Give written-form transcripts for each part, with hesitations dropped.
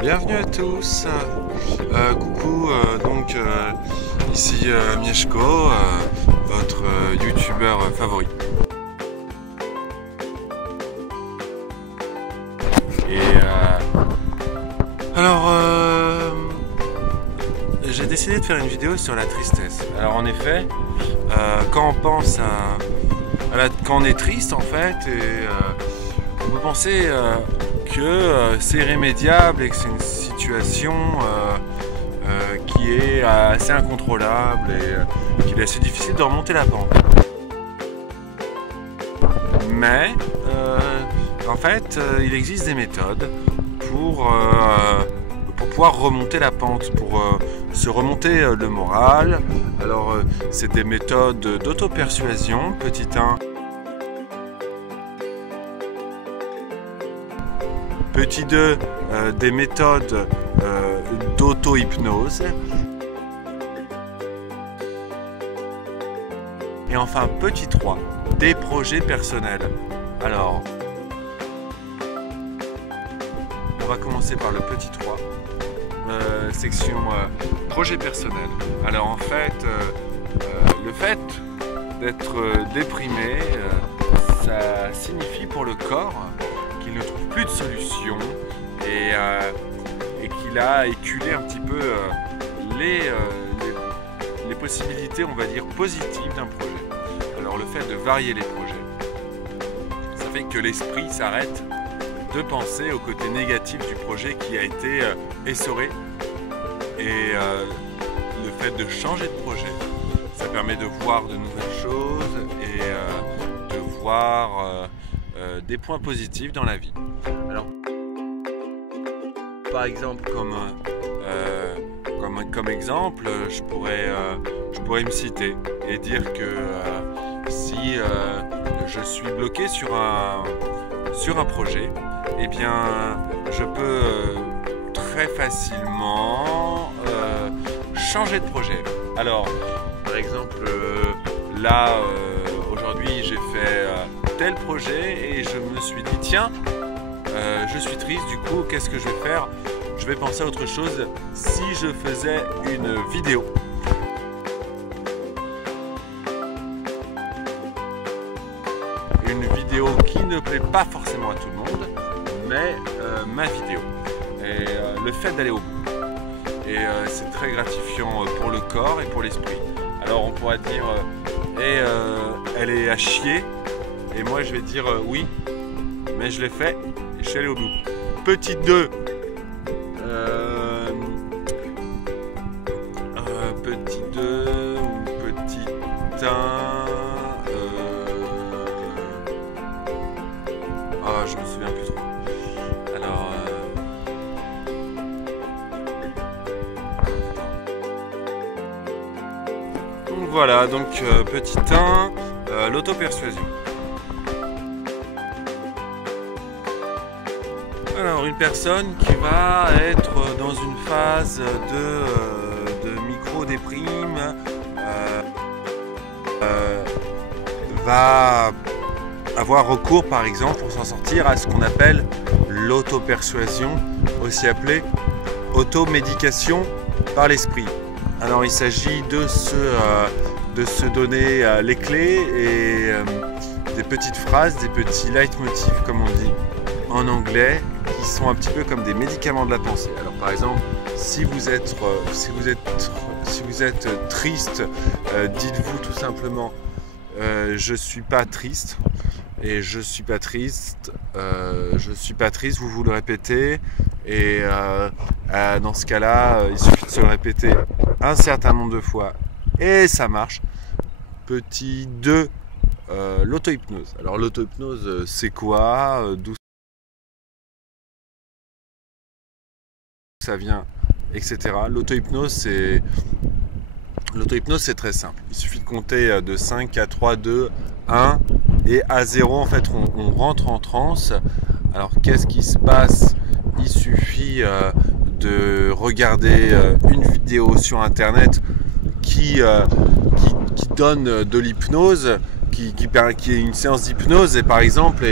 Bienvenue à tous. Coucou, ici Mieszko, votre youtubeur favori. Et j'ai décidé de faire une vidéo sur la tristesse. Alors en effet, quand on pense quand on est triste en fait, on peut penser que c'est irrémédiable et que c'est une situation qui est assez incontrôlable et qu'il est assez difficile de remonter la pente. Mais en fait, il existe des méthodes pour pouvoir remonter la pente, pour se remonter le moral. Alors c'est des méthodes d'auto-persuasion, petit 1. Petit 2, des méthodes d'auto-hypnose. Et enfin, petit 3, des projets personnels. Alors, on va commencer par le petit 3, section projet personnel. Alors en fait, le fait d'être déprimé, ça signifie pour le corps qu'il ne trouve plus de solution et qu'il a éculé un petit peu les possibilités, on va dire, positives d'un projet. Alors le fait de varier les projets, ça fait que l'esprit s'arrête de penser au côté négatif du projet qui a été essoré. Et le fait de changer de projet, ça permet de voir de nouvelles choses et de voir des points positifs dans la vie. Alors, par exemple, comme exemple, je pourrais me citer et dire que si je suis bloqué sur un projet, eh bien, je peux très facilement changer de projet. Alors, par exemple, là, aujourd'hui, j'ai fait tel projet et je me suis dit, tiens, je suis triste, du coup, qu'est-ce que je vais faire? Je vais penser à autre chose si je faisais une vidéo. Une vidéo qui ne plaît pas forcément à tout le monde, mais ma vidéo. Et le fait d'aller au bout. Et c'est très gratifiant pour le corps et pour l'esprit. Alors on pourrait dire, elle est à chier. Et moi je vais dire oui, mais je l'ai fait et je suis allé au bout. Petit 2. Petit 2 ou petit 1. Je me souviens plus trop. Alors. Donc voilà, donc petit 1, l'auto-persuasion. Alors une personne qui va être dans une phase de micro-déprime va avoir recours par exemple pour s'en sortir à ce qu'on appelle l'auto-persuasion, aussi appelée automédication par l'esprit. Alors il s'agit de se donner les clés et des petites phrases, des petits leitmotifs comme on dit en anglais, qui sont un petit peu comme des médicaments de la pensée. Alors par exemple, si vous êtes triste, dites-vous tout simplement je suis pas triste. Et je suis pas triste, vous le répétez et dans ce cas-là, il suffit de se le répéter un certain nombre de fois et ça marche. Petit 2, l'auto-hypnose. Alors l'auto-hypnose, c'est quoi? D'où ça vient, etc. L'auto-hypnose, c'est très simple. Il suffit de compter de 5 à 3, 2, 1 et à 0 en fait on rentre en transe. Alors qu'est-ce qui se passe? Il suffit de regarder une vidéo sur internet qui donne de l'hypnose, qui est une séance d'hypnose et par exemple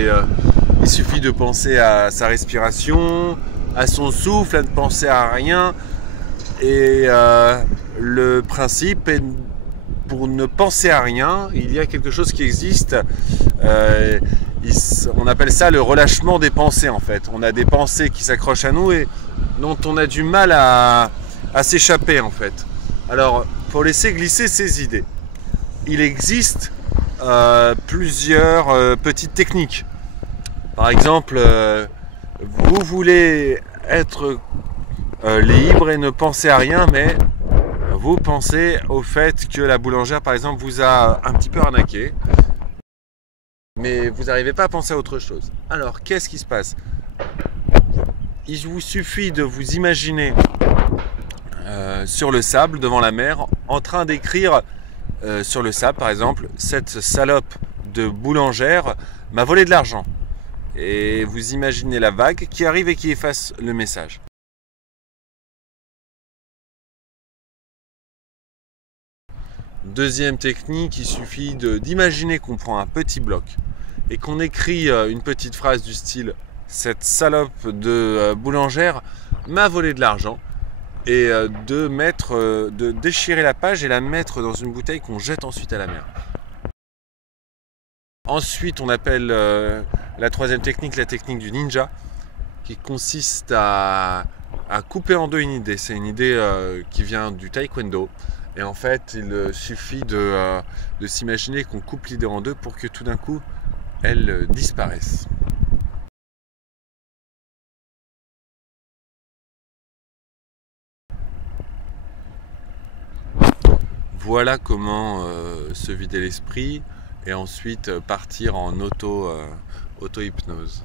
il suffit de penser à sa respiration, à son souffle, à ne penser à rien. Et le principe est, pour ne penser à rien, il y a quelque chose qui existe. On appelle ça le relâchement des pensées en fait. On a des pensées qui s'accrochent à nous et dont on a du mal à s'échapper en fait. Alors, pour laisser glisser ces idées, il existe plusieurs petites techniques. Par exemple, vous voulez être libre et ne penser à rien, mais vous pensez au fait que la boulangère, par exemple, vous a un petit peu arnaqué, mais vous n'arrivez pas à penser à autre chose. Alors, qu'est-ce qui se passe? Il vous suffit de vous imaginer sur le sable, devant la mer, en train d'écrire sur le sable, par exemple, cette salope de boulangère m'a volé de l'argent. Et vous imaginez la vague qui arrive et qui efface le message. Deuxième technique, il suffit d'imaginer qu'on prend un petit bloc et qu'on écrit une petite phrase du style « Cette salope de boulangère m'a volé de l'argent » et de déchirer la page et la mettre dans une bouteille qu'on jette ensuite à la mer. Ensuite, on appelle la troisième technique la technique du ninja, qui consiste à couper en deux une idée. C'est une idée qui vient du taekwondo. Et en fait, il suffit de s'imaginer qu'on coupe l'idée en deux pour que tout d'un coup, elle disparaisse. Voilà comment se vider l'esprit et ensuite partir en auto-hypnose.